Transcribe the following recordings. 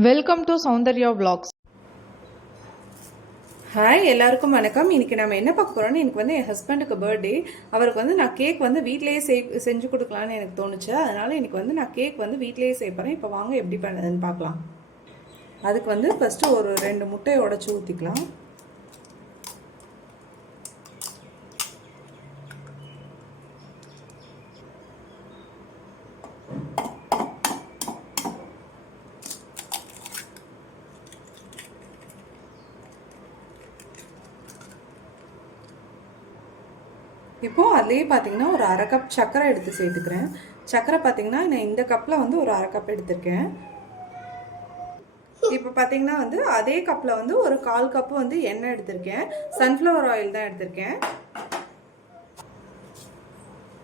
Welcome to Soundarya vlogs. Hi எல்லாருக்கும் வணக்கம். இன்னைக்கு நம்ம என்ன பார்க்க போறோம்னா, எனக்கு வந்து என் ஹஸ்பண்டுக்கு பர்த்டே. அவருக்கு வந்து நான் கேக் வந்து வீட்லயே செஞ்சு கொடுக்கலான்னு எனக்கு தோணுச்சு. அதனால எனக்கு வந்து நான் கேக் வந்து வீட்லயே செய்ய போறேன். இப்போ வாங்க எப்படி பண்ணுறதுன்னு பார்க்கலாம். அதுக்கு வந்து ஃபர்ஸ்ட் ஒரு 2 முட்டையை உடைச்சு ஊற்றிக்கலாம். இப்போ அதுலேயே பார்த்தீங்கன்னா ஒரு 1/2 கப் சர்க்கரை எடுத்து சேர்த்துக்கிறேன். சர்க்கரை பார்த்தீங்கன்னா நான் இந்த கப்பில் வந்து ஒரு 1/2 கப் எடுத்திருக்கேன். இப்போ பார்த்தீங்கன்னா வந்து அதே கப்பில் வந்து ஒரு 1/4 கப்பு வந்து எண்ணெய் எடுத்திருக்கேன். சன்ஃப்ளவர் ஆயில் தான் எடுத்திருக்கேன்.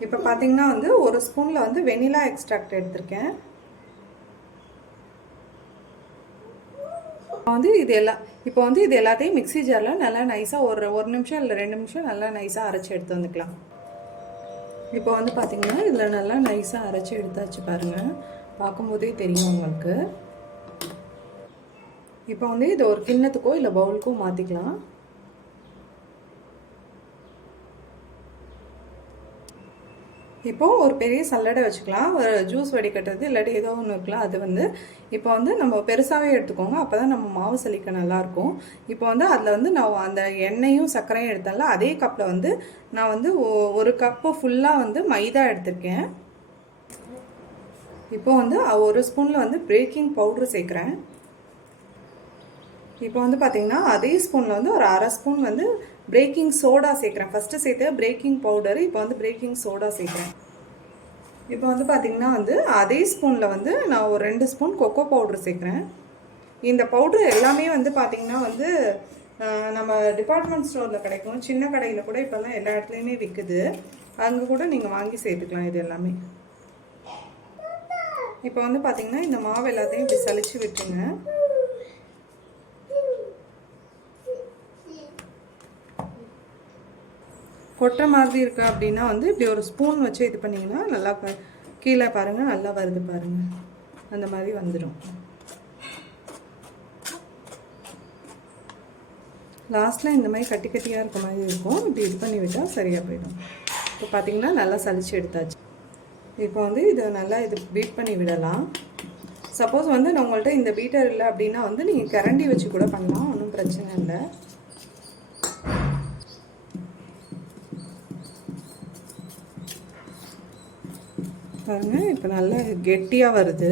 இப்போ பார்த்தீங்கன்னா வந்து ஒரு ஸ்பூனில் வந்து வெனிலா எக்ஸ்ட்ராக்ட் எடுத்திருக்கேன். இப்போ வந்து இது எல்லாத்தையும் மிக்ஸி ஜாரில் நல்லா நைஸாக ஒரு நிமிஷம் இல்லை 2 நிமிஷம் நல்லா நைஸாக அரைச்சி எடுத்து வந்துக்கலாம். இப்போ வந்து பார்த்திங்கன்னா இதில் நல்லா நைஸாக அரைச்சி எடுத்தாச்சு பாருங்கள், பார்க்கும்போதே தெரியும் உங்களுக்கு. இப்போ வந்து இதை ஒரு கிண்ணத்துக்கோ இல்லை பவுலுக்கோ மாற்றிக்கலாம். இப்போது ஒரு பெரிய சல்லடை வச்சுக்கலாம். ஒரு ஜூஸ் வடிகட்டுறது இல்லாட்டி ஏதோ ஒன்று இருக்கலாம். அது வந்து இப்போ வந்து நம்ம பெருசாகவே எடுத்துக்கோங்க, அப்போ தான் நம்ம மாவு சலிக்க நல்லாயிருக்கும். இப்போ வந்து அதில் வந்து நான் அந்த எண்ணெயும் சர்க்கரையும் எடுத்தேன்ல, அதே கப்பில் வந்து நான் வந்து ஒரு கப்பு ஃபுல்லாக வந்து மைதா எடுத்திருக்கேன். இப்போ வந்து ஒரு ஸ்பூனில் வந்து பேக்கிங் பவுட்ரு சேர்க்குறேன். இப்போ வந்து பார்த்திங்கன்னா அதே ஸ்பூனில் வந்து ஒரு 1/2 ஸ்பூன் வந்து பேக்கிங் சோடா சேர்க்குறேன். ஃபஸ்ட்டு சேர்த்து பேக்கிங் பவுடரு, இப்போ வந்து பேக்கிங் சோடா சேர்க்குறேன். இப்போ வந்து பார்த்திங்கன்னா வந்து அதே ஸ்பூனில் வந்து நான் ஒரு 2 ஸ்பூன் கொக்கோ பவுட்ரு சேர்க்குறேன். இந்த பவுட்ரு எல்லாமே வந்து பார்த்திங்கன்னா வந்து நம்ம டிபார்ட்மெண்ட் ஸ்டோரில் கிடைக்கும். சின்ன கடையில் கூட இப்போல்லாம் எல்லா இடத்துலையுமே விற்குது. அங்கே கூட நீங்கள் வாங்கி சேர்த்துக்கலாம் இது எல்லாமே. இப்போ வந்து பார்த்திங்கன்னா இந்த மாவு எல்லாத்தையும் இப்படி சலிச்சு விட்டுருங்க. கொட்டுற மாதிரி இருக்கு அப்படின்னா வந்து இப்படி ஒரு ஸ்பூன் வச்சு இது பண்ணிங்கன்னா நல்லா கீழே பாருங்கள், நல்லா வருது பாருங்கள், அந்த மாதிரி வந்துடும். லாஸ்ட்டில் இந்த மாதிரி கட்டி கட்டியாக இருக்க மாதிரி இருக்கும். இப்படி இது பண்ணி விட்டால் சரியாக போயிடும். இப்போ பார்த்திங்கன்னா நல்லா சலிச்சு எடுத்தாச்சு. இப்போ வந்து இதை நல்லா இது பீட் பண்ணி விடலாம். சப்போஸ் வந்து உங்கள்கிட்ட இந்த பீட்டர் இல்லை அப்படின்னா வந்து நீங்கள் கரண்டி வச்சு கூட பண்ணலாம், ஒன்றும் பிரச்சனை இல்லை. பாருங்க, இப்போ நல்லா கெட்டியாக வருது.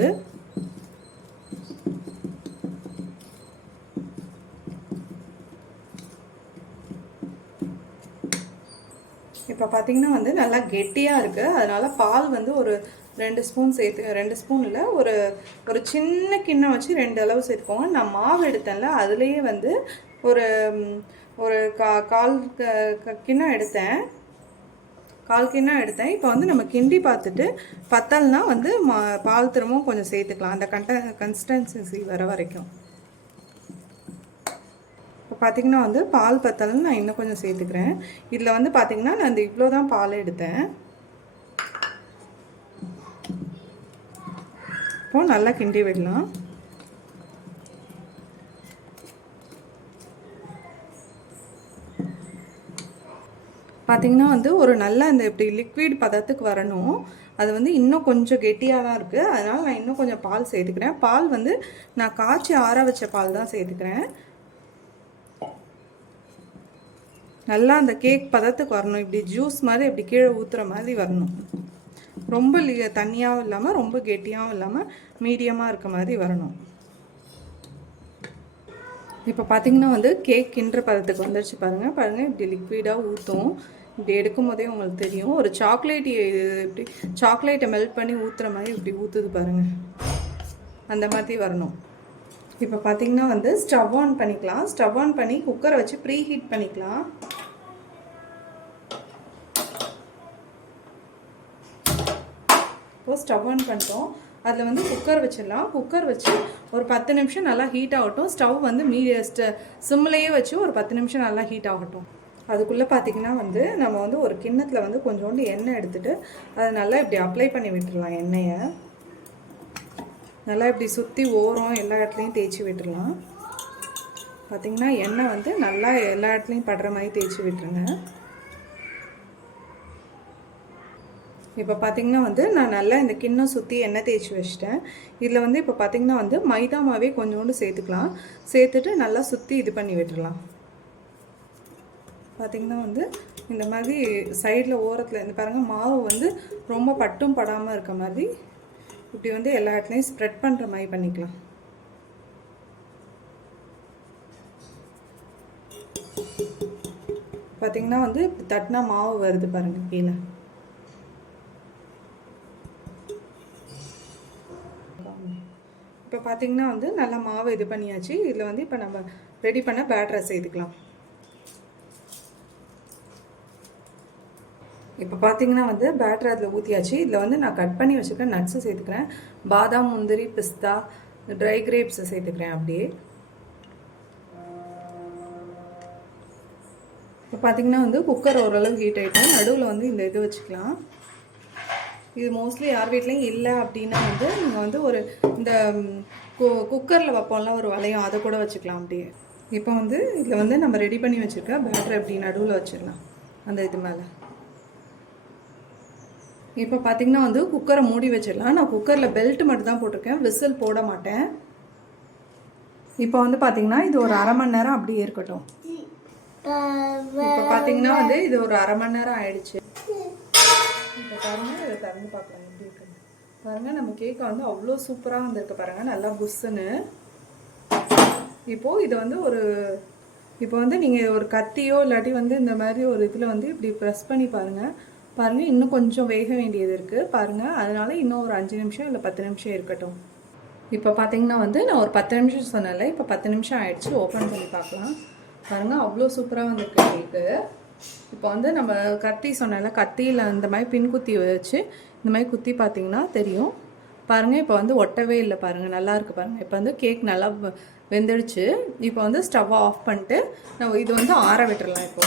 இப்போ பார்த்தீங்கன்னா வந்து நல்லா கெட்டியாக இருக்குது. அதனால் பால் வந்து ஒரு 2 ஸ்பூன் சேர்த்து, 2 ஸ்பூனில் ஒரு சின்ன கிண்ணம் வச்சு 2 அளவு சேர்த்துக்கோங்க. நான் மாவு எடுத்தேன்ல, அதுலேயே வந்து ஒரு ஒரு கால் கிண்ணம் எடுத்தேன். 1/4 கிண்ணம் எடுத்தேன். இப்போ வந்து நம்ம கிண்டி பார்த்துட்டு பத்தல்னா வந்து பால் திரும்பவும் கொஞ்சம் சேர்த்துக்கலாம், அந்த கன்சிஸ்டன்சி வர வரைக்கும். இப்போ பார்த்திங்கன்னா வந்து பால் பத்தல்னு நான் இன்னும் கொஞ்சம் சேர்த்துக்கிறேன். இதில் வந்து பார்த்திங்கன்னா நான் இந்த இவ்வளோ தான் பால் எடுத்தேன். இப்போது நல்லா கிண்டி விடலாம். பார்த்திங்கன்னா வந்து ஒரு நல்ல அந்த இப்படி லிக்விட் பதத்துக்கு வரணும். அது வந்து இன்னும் கொஞ்சம் கெட்டியாக தான் இருக்குது. அதனால் நான் இன்னும் கொஞ்சம் பால் சேர்த்துக்கிறேன். பால் வந்து நான் காய்ச்சி ஆற வச்ச பால் தான் சேர்த்துக்கிறேன். நல்லா அந்த கேக் பதத்துக்கு வரணும். இப்படி ஜூஸ் மாதிரி இப்படி கீழே ஊற்றுற மாதிரி வரணும். ரொம்ப தண்ணியாகவும் இல்லாமல் ரொம்ப கெட்டியாகவும் இல்லாமல் மீடியமாக இருக்க மாதிரி வரணும். இப்போ பார்த்திங்கன்னா வந்து கேக் கிண்டுற பதத்துக்கு வந்துடுச்சு பாருங்கள். இப்படி லிக்விடாக ஊற்றும். இப்படி எடுக்கும் போதே உங்களுக்கு தெரியும். ஒரு இப்படி சாக்லேட்டை மெல்ட் பண்ணி ஊற்றுற மாதிரி இப்படி ஊற்றுது பாருங்கள், அந்த மாதிரி வரணும். இப்போ பார்த்திங்கன்னா வந்து ஸ்டவ் ஆன் பண்ணிக்கலாம். ஸ்டவ் ஆன் பண்ணி குக்கரை வச்சு ப்ரீ ஹீட் பண்ணிக்கலாம். இப்போது ஸ்டவ் ஆன் பண்ணிட்டோம். அதில் வந்து குக்கர் வச்சிடலாம். குக்கர் வச்சு ஒரு 10 நிமிஷம் நல்லா ஹீட் ஆகட்டும். ஸ்டவ் வந்து சிம்லேயே வச்சு ஒரு 10 நிமிஷம் நல்லா ஹீட் ஆகட்டும். அதுக்குள்ளே பார்த்திங்கன்னா வந்து நம்ம வந்து ஒரு கிண்ணத்தில் வந்து கொஞ்சோண்டு எண்ணெய் எடுத்துகிட்டு அதை நல்லா இப்படி அப்ளை பண்ணி விட்டுடலாம் எண்ணெயை. நல்லா இப்படி சுற்றி ஓரம் எல்லா இடத்துலையும் தேய்ச்சி விட்டுடலாம். பார்த்திங்கன்னா எண்ணெய் வந்து நல்லா எல்லா இடத்துலையும் படுற மாதிரி தேய்ச்சி விட்டுருங்க. இப்போ பார்த்திங்கன்னா வந்து நான் நல்லா இந்த கிண்ணம் சுற்றி எண்ணெய் தேய்ச்சி வச்சிட்டேன். இதில் வந்து இப்போ பார்த்திங்கன்னா வந்து மைதா மாவே கொஞ்சோண்டு சேர்த்துக்கலாம். சேர்த்துட்டு நல்லா சுற்றி இது பண்ணி விட்டுடலாம். பார்த்திங்கன்னா வந்து இந்த மாதிரி சைடில் ஓரத்தில் இந்த பாருங்கள், மாவு வந்து ரொம்ப பட்டும் படாமல் இருக்க மாதிரி இப்படி வந்து எல்லா இடத்துலையும் ஸ்ப்ரெட் பண்ணுற மாதிரி பண்ணிக்கலாம். பார்த்திங்கன்னா வந்து தட்டினா மாவு வருது பாருங்கள் கீழே. இப்போ பார்த்திங்கன்னா வந்து நல்லா மாவு இது பண்ணியாச்சு. இதில் வந்து இப்போ நம்ம ரெடி பண்ண பேட்டரை சேர்த்துக்கலாம். இப்போ பார்த்திங்கன்னா வந்து பேட்டர் அதில் ஊற்றியாச்சு. இதில் வந்து நான் கட் பண்ணி வச்சுருக்கேன் நட்ஸு சேர்த்துக்கிறேன். பாதாம், முந்திரி, பிஸ்தா, ட்ரை கிரேப்ஸை சேர்த்துக்கிறேன் அப்படியே. இப்போ பார்த்திங்கன்னா வந்து குக்கர் ஓரளவு ஹீட் ஆகிட்டேன். நடுவில் வந்து இந்த இது வச்சுக்கலாம். இது மோஸ்ட்லி யார் வீட்லேயும் இல்லை அப்படின்னா வந்து நீங்கள் வந்து ஒரு இந்த குக்கரில் வைப்போம்ல ஒரு வளையம், அதை கூட வச்சுக்கலாம் அப்படியே. இப்போ வந்து இதில் வந்து நம்ம ரெடி பண்ணி வச்சுருக்க பேட்டர் அப்படி நடுவில் வச்சிடலாம் அந்த இது மேலே. இப்போ பார்த்திங்கன்னா வந்து குக்கரை மூடி வச்சிடலாம். நான் குக்கரில் பெல்ட் மட்டும் தான் போட்டிருக்கேன், விசில் போட மாட்டேன். இப்போ வந்து பார்த்திங்கன்னா இது ஒரு அரை மணி நேரம் அப்படியே இருக்கட்டும். இப்போ பார்த்திங்கன்னா வந்து இது ஒரு அரை மணி நேரம் ஆயிடுச்சு. இப்போ பாருங்கள், இதை திறந்து பார்க்கலாம் எப்படி இருக்குது பாருங்கள். நம்ம கேக்கை வந்து அவ்வளோ சூப்பராக வந்திருக்கு பாருங்கள், நல்லா புஷ்ஷுன்னு. இப்போது இது வந்து இப்போ வந்து நீங்கள் ஒரு கத்தியோ இல்லாட்டி வந்து இந்த மாதிரி ஒரு இதில் வந்து இப்படி ப்ரெஸ் பண்ணி பாருங்கள். இன்னும் கொஞ்சம் வேக வேண்டியது இருக்குது பாருங்கள். அதனால இன்னும் ஒரு 5 நிமிஷம் இல்லை 10 நிமிஷம் இருக்கட்டும். இப்போ பார்த்திங்கன்னா வந்து நான் ஒரு 10 நிமிஷம் சொன்னேன்ல, இப்போ 10 நிமிஷம் ஆயிடுச்சு. ஓப்பன் பண்ணி பார்க்கலாம். பாருங்கள், அவ்வளோ சூப்பராக வந்திருக்கு கேக்கு. இப்போ வந்து நம்ம கத்தி சொன்னால, கத்தியில் இந்த மாதிரி பின் குத்தி வச்சு இந்த மாதிரி குத்தி பார்த்திங்கன்னா தெரியும் பாருங்கள். இப்போ வந்து ஒட்டவே இல்லை பாருங்கள், நல்லாயிருக்கு பாருங்கள். இப்போ வந்து கேக் நல்லா வெந்துடுச்சு. இப்போ வந்து ஸ்டவ்வை ஆஃப் பண்ணிட்டு நம்ம இது வந்து ஆற விட்டுடலாம். இப்போ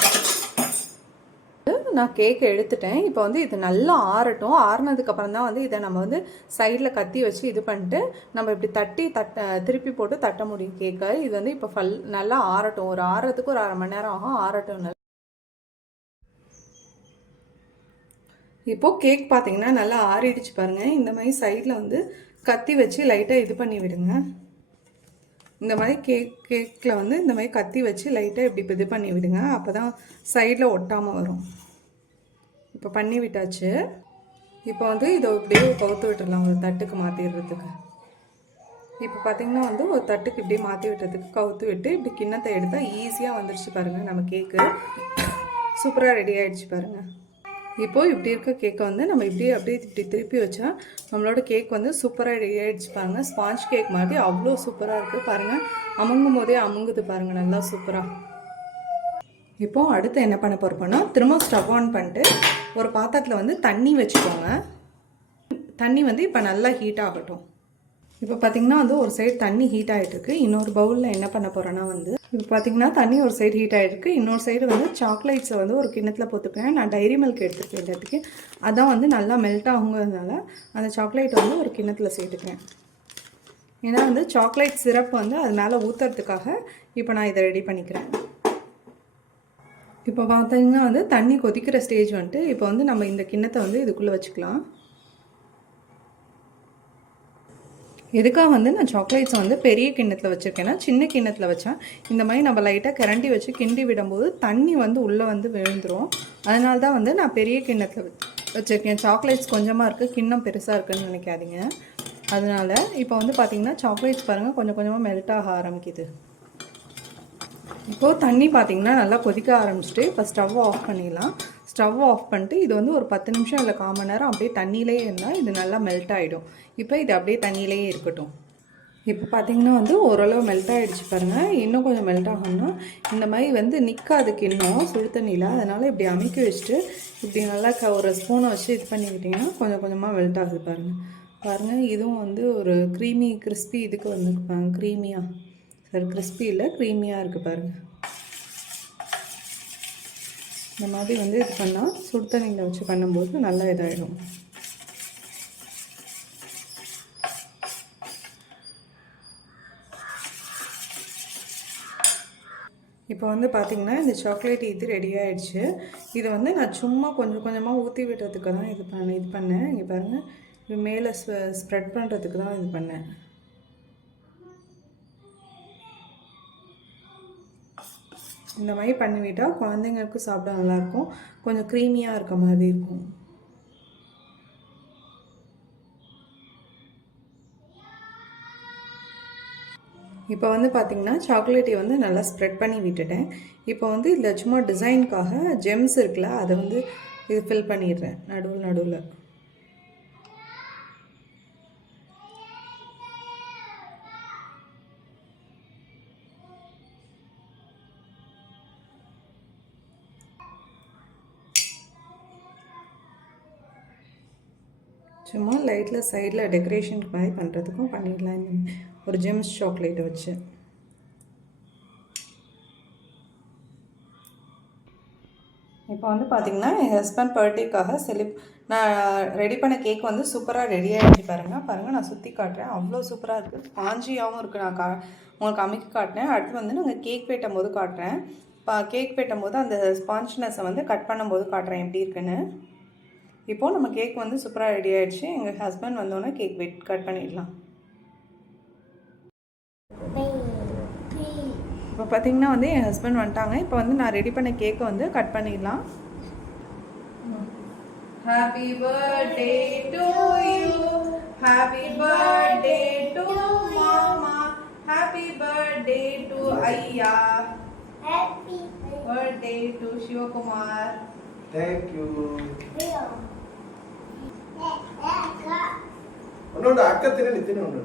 நான் கேக்கை எடுத்துட்டேன். இப்போ வந்து இது நல்லா ஆறட்டும். ஆறுனதுக்கப்புறம் தான் வந்து இதை நம்ம வந்து சைடில் கத்தி வச்சு இது பண்ணிட்டு நம்ம இப்படி திருப்பி போட்டு தட்ட முடியும் கேக்கை. இது வந்து இப்போ நல்லா ஆறட்டும். ஒரு ஆறதுக்கு ஒரு அரை மணி நேரம் ஆகும். ஆறட்டும். இப்போது கேக் பார்த்திங்கன்னா நல்லா ஆறிடுச்சு பாருங்கள். இந்த மாதிரி சைடில் வந்து கத்தி வச்சு லைட்டாக இது பண்ணி விடுங்க. இந்த மாதிரி கேக்கில் வந்து இந்த மாதிரி கத்தி வச்சு லைட்டாக இப்படி இது பண்ணி விடுங்க. அப்போ தான் சைடில் ஒட்டாமல் வரும். இப்போ பண்ணி விட்டாச்சு. இப்போ வந்து இதை இப்படியே கவுத்து விட்டுடலாம் ஒரு தட்டுக்கு மாற்றிடுறதுக்கு. இப்போ பார்த்திங்கன்னா வந்து ஒரு தட்டுக்கு இப்படியே மாற்றி விட்டுறதுக்கு கவுத்து விட்டு இப்படி கிண்ணத்தை எடுத்தால் ஈஸியாக வந்துடுச்சு பாருங்கள். நம்ம கேக்கு சூப்பராக ரெடி ஆகிடுச்சு பாருங்கள். இப்போது இப்படி இருக்க கேக்கை வந்து நம்ம அப்படியே இப்படி திருப்பி வச்சா நம்மளோட கேக் வந்து சூப்பராக ரெடி ஆகிடுச்சு பாருங்கள். ஸ்பாஞ்ச் கேக் மாதிரி அவ்வளோ சூப்பராக இருக்குது பாருங்கள். அமுங்கும் போதே அமுங்குது பாருங்கள், நல்லா சூப்பராக. இப்போது அடுத்து என்ன பண்ண போகிறோம்னா, திரும்ப ஸ்டவ் ஆன் பண்ணிட்டு ஒரு பாத்திரத்தில் வந்து தண்ணி வச்சுக்கோங்க. தண்ணி வந்து இப்போ நல்லா ஹீட் ஆகட்டும். இப்போ பார்த்திங்கன்னா வந்து ஒரு சைடு தண்ணி ஹீட் ஆகிட்டுருக்கு. இன்னொரு பவுலில் என்ன பண்ண போகிறேன்னா வந்து இப்போ பார்த்திங்கன்னா தண்ணி ஒரு சைடு ஹீட் ஆகிருக்கு. இன்னொரு சைடு வந்து சாக்லேட்ஸை வந்து ஒரு கிண்ணத்தில் போட்டுக்கிறேன். நான் டைரி மில்க் எடுத்துருக்கேன் இடத்துக்கு. அதான் வந்து நல்லா மெல்ட் ஆகுங்கிறதுனால அந்த சாக்லேட் வந்து ஒரு கிண்ணத்தில் சேர்த்துக்கிறேன். ஏன்னா வந்து சாக்லேட் சிரப் வந்து அது மேலே ஊற்றுறதுக்காக இப்போ நான் இதை ரெடி பண்ணிக்கிறேன். இப்போ பார்த்தீங்கன்னா வந்து தண்ணி கொதிக்கிற ஸ்டேஜ் வந்துட்டு இப்போ வந்து நம்ம இந்த கிண்ணத்தை வந்து இதுக்குள்ளே வச்சுக்கலாம். எதுக்காக வந்து நான் சாக்லேட்ஸை வந்து பெரிய கிண்ணத்தில் வச்சுருக்கேன்னா, சின்ன கிண்ணத்தில் வச்சா இந்த மாதிரி நம்ம லைட்டாக கரண்டி வச்சு கிண்டி விடும்போது தண்ணி வந்து உள்ளே வந்து விழுந்துடும். அதனால தான் வந்து நான் பெரிய கிண்ணத்தில் வச்சுருக்கேன். சாக்லேட்ஸ் கொஞ்சமாக இருக்குது, கிண்ணம் பெருசாக இருக்குதுன்னு நினைக்காதீங்க. அதனால் இப்போ வந்து பார்த்திங்கன்னா சாக்லேட்ஸ் பாருங்கள் கொஞ்சம் கொஞ்சமாக மெல்ட் ஆக ஆரம்பிக்குது. இப்போது தண்ணி பார்த்திங்கன்னா நல்லா கொதிக்க ஆரம்பிச்சுட்டு இப்போ ஸ்டவ் ஆஃப் பண்ணிடலாம். ஸ்டவ் ஆஃப் பண்ணிட்டு இது வந்து ஒரு 10 நிமிஷம் இல்லை 1/4 மணி நேரம் அப்படியே தண்ணியிலே இருந்தால் இது நல்லா மெல்ட் ஆகிடும். இப்போ இது அப்படியே தண்ணியிலே இருக்கட்டும். இப்போ பார்த்திங்கன்னா வந்து ஓரளவு மெல்ட் ஆகிடுச்சு பாருங்கள். இன்னும் கொஞ்சம் மெல்ட் ஆகணும்னா இந்த மாதிரி வந்து நிற்காதுக்கு இன்னும் சுடு தண்ணியில். அதனால் இப்படி அமைக்கி வச்சுட்டு இப்படி நல்லா ஒரு ஸ்பூனை வச்சு இது பண்ணிக்கிட்டிங்கன்னா கொஞ்சம் கொஞ்சமாக மெல்ட் ஆகுது பாருங்கள். இதுவும் வந்து ஒரு கிறிஸ்பி இதுக்கு வந்து க்ரீமியாக கிறிஸ்பி இல்லை க்ரீமியாக இருக்குது பாருங்கள். இந்த மாதிரி வந்து இது பண்ணால் சுடு தண்ணியில் வச்சு பண்ணும்போது நல்லா இதாகிடும். இப்போ வந்து பார்த்திங்கன்னா இந்த சாக்லேட் இது ரெடி ஆகிடுச்சு. இது வந்து நான் சும்மா கொஞ்சம் கொஞ்சமாக ஊற்றி விடுறதுக்கு தான் இது பண்ணேன். இங்கே பாருங்கள், இது மேலே ஸ்ப்ரெட் பண்ணுறதுக்கு தான் இது பண்ணேன். இந்த மாதிரி பண்ணிவிட்டால் குழந்தைங்களுக்கு சாப்பிட நல்லாயிருக்கும். கொஞ்சம் க்ரீமியாக இருக்க மாதிரி இருக்கும். இப்போ வந்து பார்த்திங்கன்னா சாக்லேட்டை வந்து நல்லா ஸ்ப்ரெட் பண்ணி விட்டுட்டேன். இப்போ வந்து இதில் சும்மா டிசைனுக்காக ஜெம்ஸ் இருக்குல்ல, அதை வந்து இது ஃபில் பண்ணிடுறேன் நடுவில். சும்மா லைட்டில் சைடில் டெக்கரேஷனுக்கு மாதிரி பண்ணுறதுக்கும் பண்ணிடலாம் ஒரு ஜெம்ஸ் சாக்லேட்டை வச்சு. இப்போ வந்து பார்த்திங்கன்னா என் ஹஸ்பண்ட் பர்த்டேக்காக நான் ரெடி பண்ண கேக் வந்து சூப்பராக ரெடி ஆகிடுச்சு. பாருங்கள் நான் சுற்றி காட்டுறேன். அவ்வளோ சூப்பராக இருக்குது, ஸ்பாஞ்சியாகவும் இருக்குது. நான் உங்களுக்கு அமைக்க காட்டினேன். அடுத்து வந்து நாங்கள் கேக் வெட்டும் போது காட்டுறேன். கேக் வெட்டும் போது அந்த ஸ்பாஞ்சினஸை வந்து கட் பண்ணும்போது காட்டுறேன் எப்படி இருக்குன்னு. இப்போது நம்ம கேக் வந்து சூப்பராக ரெடி ஆகிடுச்சு. எங்கள் ஹஸ்பண்ட் வந்தோன்னே கேக் கட் பண்ணிடலாம். இப்போ பார்த்திங்கன்னா வந்து என் ஹஸ்பண்ட் வந்துட்டாங்க. இப்போ வந்து நான் ரெடி பண்ண கேக்கை வந்து கட் பண்ணிடலாம். Happy birthday to you, happy birthday to மாமா, ஹாப்பி பர்த்டே டு ஐயா, happy birthday to Sivakumar. Thank you. ஒன்னோட அக்கா தின்னு தின்னு ஒன்னு.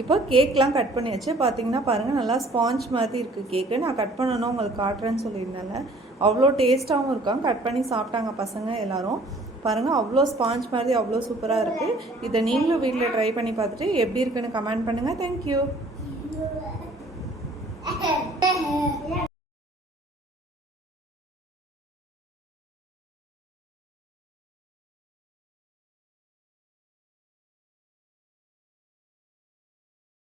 இப்போ கேக்லாம் கட் பண்ணியாச்சு. பார்த்தீங்கன்னா பாருங்கள், நல்லா ஸ்பாஞ்ச் மாதிரி இருக்குது கேக்கு. நான் கட் பண்ணணும் உங்களுக்கு காட்டுறேன்னு சொல்லியிருந்தேன்ல, அவ்வளோ டேஸ்ட்டாகவும் இருக்காங்க. கட் பண்ணி சாப்பிட்டாங்க பசங்க எல்லோரும். பாருங்கள், அவ்வளோ ஸ்பாஞ்ச் மாதிரி அவ்வளோ சூப்பராக இருக்குது. இதை நீங்களும் வீட்டில் ட்ரை பண்ணி பார்த்துட்டு எப்படி இருக்குன்னு கமெண்ட் பண்ணுங்கள். தேங்க்யூ.